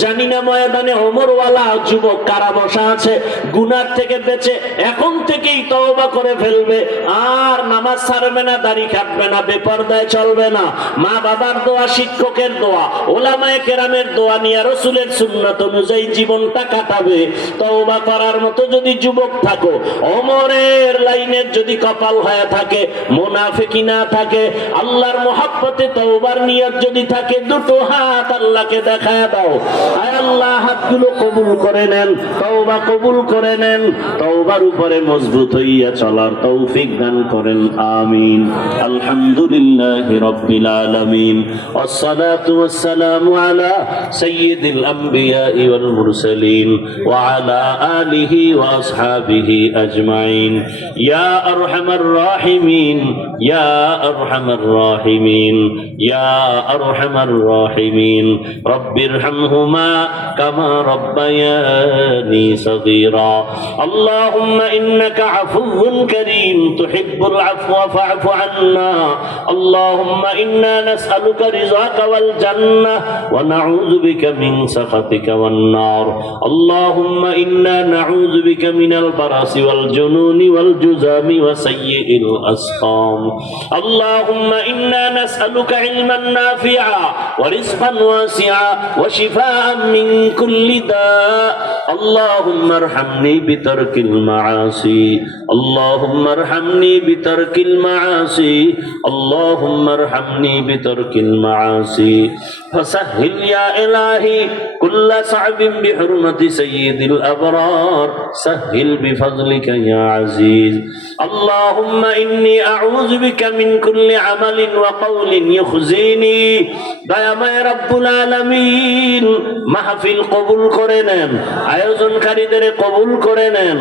জানি না ময়দানে ওমরওয়ালা যুবক কারা বসা আছে, গুনার থেকে বেঁচে এখন থেকেই তওবা করে ফেলবে, আর নামাজ ছাড়বে না, দাড়ি কাটবে না, বেপরদায় চলবে না, মা বাবার দোয়া, শিক্ষকের দোয়া, ওলামায়ে কেরামের দোয়া নিয়ে রাসূলের সুন্নাত অনুযায়ী জীবনটা কাটাবে। তওবা করার মতো যদি যুবক থাকো, ওমরের লাইনের যদি কপাল হয়ে থাকে, মুনাফিকি না থাকে, আল্লাহর মহব্বতে তওবার নিয়ত যদি থাকে, দুটো হাত আল্লাহকে দেখায় দাও, আয় আল্লাহ হাতগুলো কবুল করে নেন, তওবা কবুল করে নেন, তওবার উপরে মজবুত হইয়া চলার তৌফিক দান করেন, আমিন। আলহামদুলিল্লাহি রাব্বিল আলামিন, ওয়াসসালাতু ওয়াসসালামু আলা সাইয়্যিদিল আমবিয়া ওয়াল মুরসালিন ওয়া আলা আলিহি ওয়া আসহাবিহি আজমাইন। ইয়া আরহামার রাহিমিন, ইয়া আরহামার রাহিমিন, ইয়া আরহামার রাহিমিন, রব্বিরহামহুমা কামা রব্বায়ানি সগীরা। আল্লাহুম্মা ইন্নাকা আফুউন কারীম তুহিব্বুল আফওয়া ফা'ফু আন্না। আল্লাহুম্মা ইন্না নাসআলুকা রিযাকা ওয়াল জান্নাহ ওয়া নাউযু বিকা মিন সাখাতিকা ওয়ান নার। আল্লাহুম্মা ইন্না নাউযু বিকা মিনাল বারাসি ওয়াল জুনুনি ওয়াল জুযামি ওয়া সাইয়্যিল আসকাম। আল্লাহুম্মা ইন্না নাসআলুকা ইলমান নাফিআ ওয়া রিজকান ওয়াসিআ ওয়া শিফাআন মিন কুল্লি দা। আল্লাহুম্মা আরহামনি বিতারকিল মাআসি। আল্লাহুম্মা আরহামনি বিতারকিল মাআসি। আল্লাহুম্মা আরহামনি বিতারকিল মাআসি। ফাসাহহিল ইয়া ইলাহি কুল্লা সা'বিন বিহুরমাতি সাইয়্যিদিল আবরার। সাহহিল বিফাযলিকা ইয়া আজিজ। আল্লাহুম্মা ইন্নী আউযু বিকা মিন কুল্লি আমালিন ওয়া কাওলিন ইউখজিনি। দয়াময় রব্বুল আলামিন, মাহফিল কবুল করে নেন, আয়োজনকারীদের কবুল করে নেন,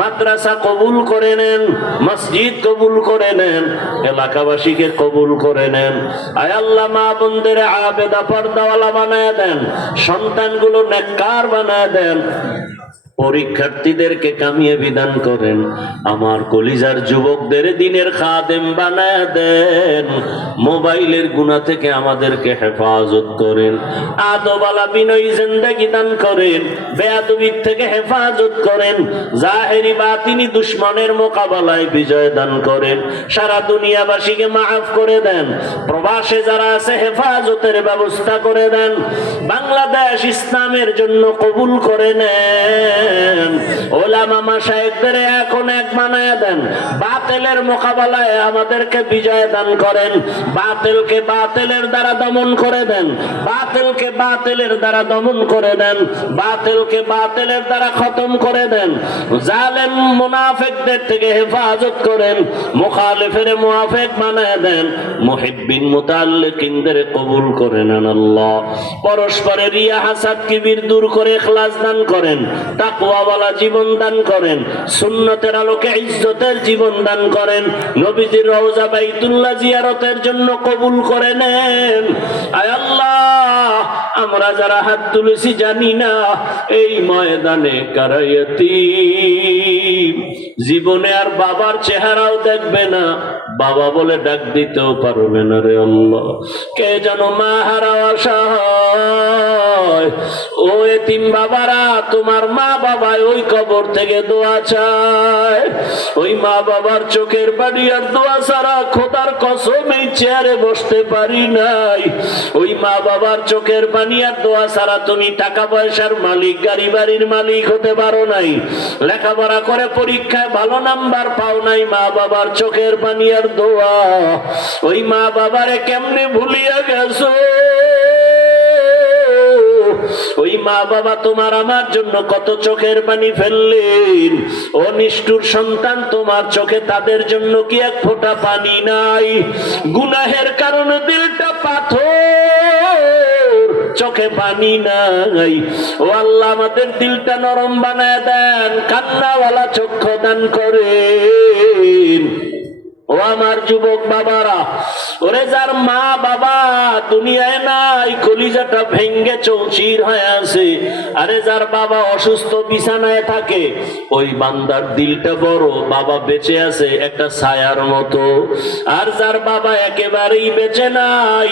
মাদ্রাসা কবুল করে নেন, মসজিদ কবুল করে নেন, এলাকাবাসীকে কবুল করে নেন। আয় আল্লাহ, মা বোনদের আবেদা পর্দাওয়ালা বানায় দেন, সন্তানগুলো নেককার বানায় দেন, পরীক্ষার্থীদেরকে কামিয়ে বিধান করেন, আমার কলিজার যুবকদের দ্বীনের খাদেম বানায় দেন, মোবাইলের গুনাহ থেকে আমাদেরকে হেফাজত করেন, আদবালা বিনয়ী জিন্দেগি দান করেন, বেয়াদবির থেকে হেফাজত করেন, জাহেরি বাতিনি দুশমনের মোকাবেলায় বিজয় দান করেন, সারা দুনিয়াবাসীকে মাফ করে দেন, প্রবাসে যারা আছে হেফাজতের ব্যবস্থা করে দেন, বাংলাদেশ ইসলামের জন্য কবুল করে নেন। ওলামা মাশায়েখদের এখন এক বানায় দেন, বাতিলের মোকাবেলায় আমাদেরকে বিজয় দান করেন, বাতিলকে বাতিলের দ্বারা দমন করে দেন, বাতিলকে বাতিলের দ্বারা দমন করে দেন, বাতিলকে বাতিলের দ্বারা খতম করে দেন, জালেম মুনাফিকদের থেকে হেফাজত করেন, মুখালিফের মুওয়াফিক বানায় দেন, মুহিব্বিন মুতাআল্লিকিনদের কবুল করে নেন আল্লাহ। পরস্পরের রিয়া হাসাদ কিবির দূর করে ইখলাস দান করেন, তাকওয়াওয়ালা জীবন দান করেন, সুন্নতের আলোকে ইজ্জতের জীবন দান করেন, নবীজির রওজা বাইতুল্লাহ জিয়ারতের জন্য কবুল করে নেন। আয় আল্লাহ, আমরা যারা হাত তুলেছি জানি না এই ময়দানে কারা ইয়তীম, জীবনে আর বাবার চেহারাও দেখবে না, বাবা বলে ডাক দিতেও পারবে না রে আল্লাহ। কে যেন মা হারা অসহায়, ও এতিম বাবারা, তোমার মা বাবা ওই কবর থেকে দোয়া চায়, ওই মা বাবার চোখের পানি আর দোয়া ছাড়া খোদার কসম এই চেয়ারে বসতে পারি নাই। ওই মা বাবার চোখের পানি আর দোয়া ছাড়া তুমি টাকা পয়সার মালিক, গাড়ি বাড়ির মালিক হতে পারো নাই, লেখাপড়া করে পরীক্ষায় ভালো নাম্বার পাও নাই, মা বাবার চোখের পানি আর দোয়া, ওই মা বাবারে কেমনে ভুলিয়া গেছো? ওই মা বাবা তোমার আমার জন্য কত চোখের পানি ফেললেন, ও নিষ্ঠুর সন্তান, তোমার চোখে তাদের জন্য কি এক ফোঁটা পানি নাই? গুনাহের কারণে দিলটা পাথর, চোখে পানি নাই। ও আল্লাহ, আমাদের দিলটা নরম বানায় দেন, কান্নাওয়ালা চক্ষু দান করেন। ও আমার যুবক বাবারা, ওরে যার মা বাবা দুনিয়ায় নাই, কলিজাটা ভেঙ্গে চৌচির হয়ে আছে, আরে যার বাবা অসুস্থ বিছানায় থাকে, ওই বান্দার দিলটা বড়, বাবা বেঁচে আছে একটা ছায়ার মতো। আর যার বাবা একেবারেই বেঁচে নাই,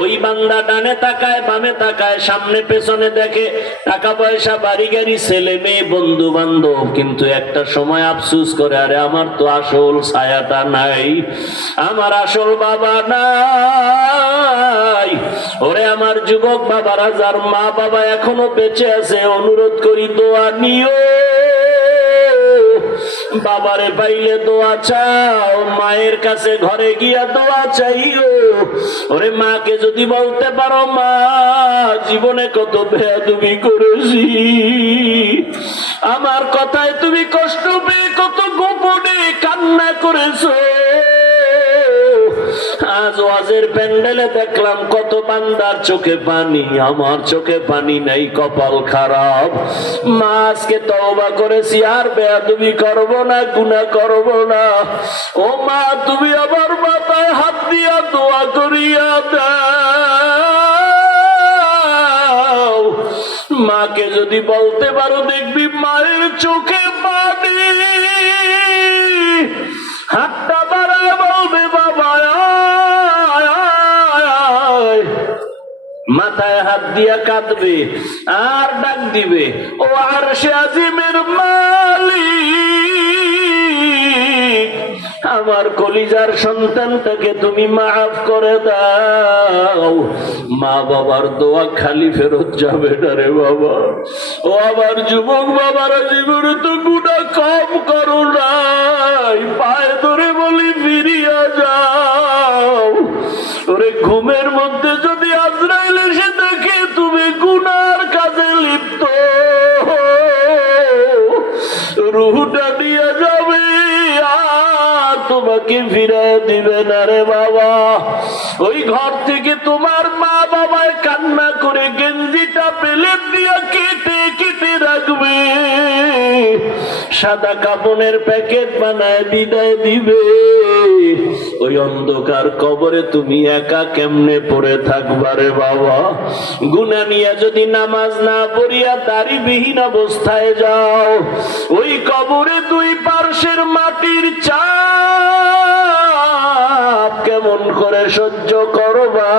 ওই বান্দা ডানে তাকায় বামে তাকায়, সামনে পেছনে দেখে, টাকা পয়সা বাড়ি গাড়ি ছেলে মেয়ে বন্ধু বান্ধব, কিন্তু একটা সময় আফসুস করে, আরে আমার তো আসল ছায়াটা নাই, আমার আসল বাবা নাই। ওরে আমার যুবক বাবারা, যার মা বাবা এখনো বেঁচে আছে, অনুরোধ করি দোয়া নিও। বাবারে পাইলে দোয়া চাও, মায়ের কাছে ঘরে গিয়া দোয়া চাইও। ওরে মাকে যদি বলতে পারো, মা জীবনে কত বেয়াদবি করেছি, আমার কথায় তুমি কষ্ট পেয়ে কত গোপনে কান্না করেছো, আজ ওয়াজের প্যান্ডেলে দেখলাম কত বান্দার চোখে পানি, আমার চোখে পানি নাই, কপাল খারাপ। মা আজকে তওবা করেছি, আর বেয়াদবি করব না, গুনাহ করব না। ও মা, তুমি আমার মাথায় হাত দিয়া দোয়া করিয়া দাও। মাকে যদি বলতে পারো, দেখবি মায়ের চোখে পানি, হাতটা বাড়ায় বলবে বাবা, মাথায় হাত দিয়া কাঁদবে আর ডাক দিবে, ও আরশে আজিমের মালিক, আমার কলিজার সন্তানটাকে তুমি মাফ করে দাও। মা বাবার দোয়া খালি ফেরত যাবে না রে বাবা। ও আমার যুবক বাবারা, জীবনে তো গুনাহ কম করো নাই, পায়ে ধরে বলি ফিরিয়া যাও। ওরে ঘুমের মধ্যে যদি আজরাইল এসে দেখে তুমি গুনার কাজে লিপ্ত, রুহটা নিয়ে যাবে আর তোমাকে ফিরিয়ে দিবে না রে বাবা। ওই ঘর থেকে তোমার মা বাবায় কান্না করে গেঞ্জিটা প্লেট দিয়ে কেটে কেটে রাখবে, সাদা কাপড়ের প্যাকেট বানায় বিদায় দিবে। ওই অন্ধকার কবরে তুমি একা কেমনে পড়ে থাকবা রে বাবা। গুনাহ নিয়ে যদি নামাজ না পড়িয়া দাড়িবিহীন অবস্থায় যাও, ওই কবরে দুই পার্শ্বের মাটির চাপ কেমন করে সহ্য করবা।